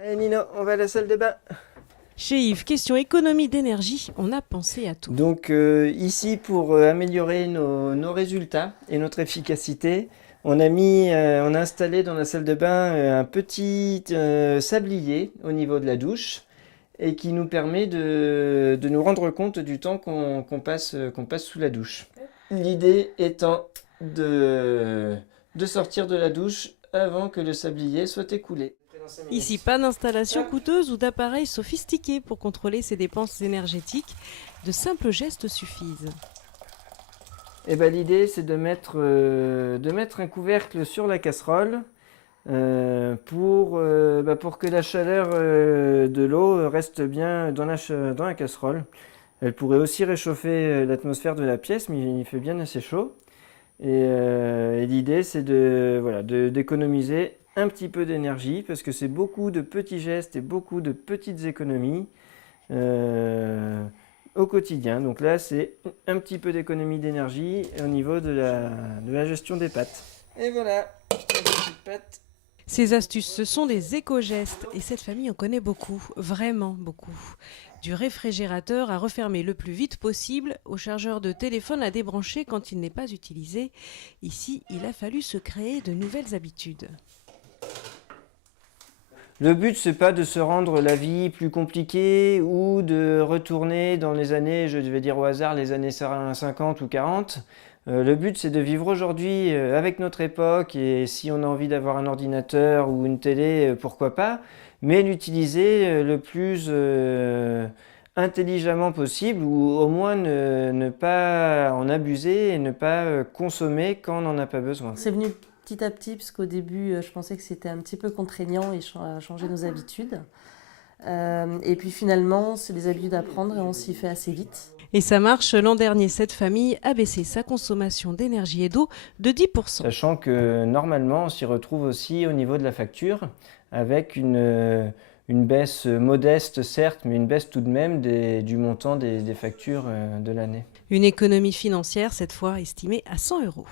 Allez Nino, on va à la salle de bain. Chez Yves, question économie d'énergie, on a pensé à tout. Donc ici pour améliorer nos résultats et notre efficacité, on a installé dans la salle de bain un petit sablier au niveau de la douche et qui nous permet de nous rendre compte du temps qu'on passe sous la douche. L'idée étant de sortir de la douche avant que le sablier soit écoulé. Ici, pas d'installation coûteuse ou d'appareils sophistiqués pour contrôler ses dépenses énergétiques. De simples gestes suffisent. Et ben, l'idée c'est de mettre un couvercle sur la casserole pour que la chaleur de l'eau reste bien dans la casserole. Elle pourrait aussi réchauffer l'atmosphère de la pièce, mais il fait bien assez chaud. Et l'idée c'est d'économiser un petit peu d'énergie parce que c'est beaucoup de petits gestes et beaucoup de petites économies euh, au quotidien. Donc là, c'est un petit peu d'économie d'énergie au niveau de la gestion des pâtes. Et voilà, la petite pâte. Ces astuces, ce sont des éco-gestes et cette famille en connaît beaucoup, vraiment beaucoup. Du réfrigérateur à refermer le plus vite possible, au chargeur de téléphone à débrancher quand il n'est pas utilisé. Ici, il a fallu se créer de nouvelles habitudes. Le but, c'est pas de se rendre la vie plus compliquée ou de retourner dans les années, je vais dire au hasard, les années 50 ou 40. Le but, c'est de vivre aujourd'hui avec notre époque et si on a envie d'avoir un ordinateur ou une télé, pourquoi pas, mais l'utiliser le plus intelligemment possible ou au moins ne pas en abuser et ne pas consommer quand on n'en a pas besoin. C'est venu petit à petit, parce qu'au début, je pensais que c'était un petit peu contraignant et changer nos habitudes. Et puis finalement, c'est des habitudes à prendre et on s'y fait assez vite. Et ça marche, l'an dernier, cette famille a baissé sa consommation d'énergie et d'eau de 10%. Sachant que normalement, on s'y retrouve aussi au niveau de la facture, avec une baisse modeste certes, mais une baisse tout de même du montant des factures de l'année. Une économie financière, cette fois estimée à 100 €.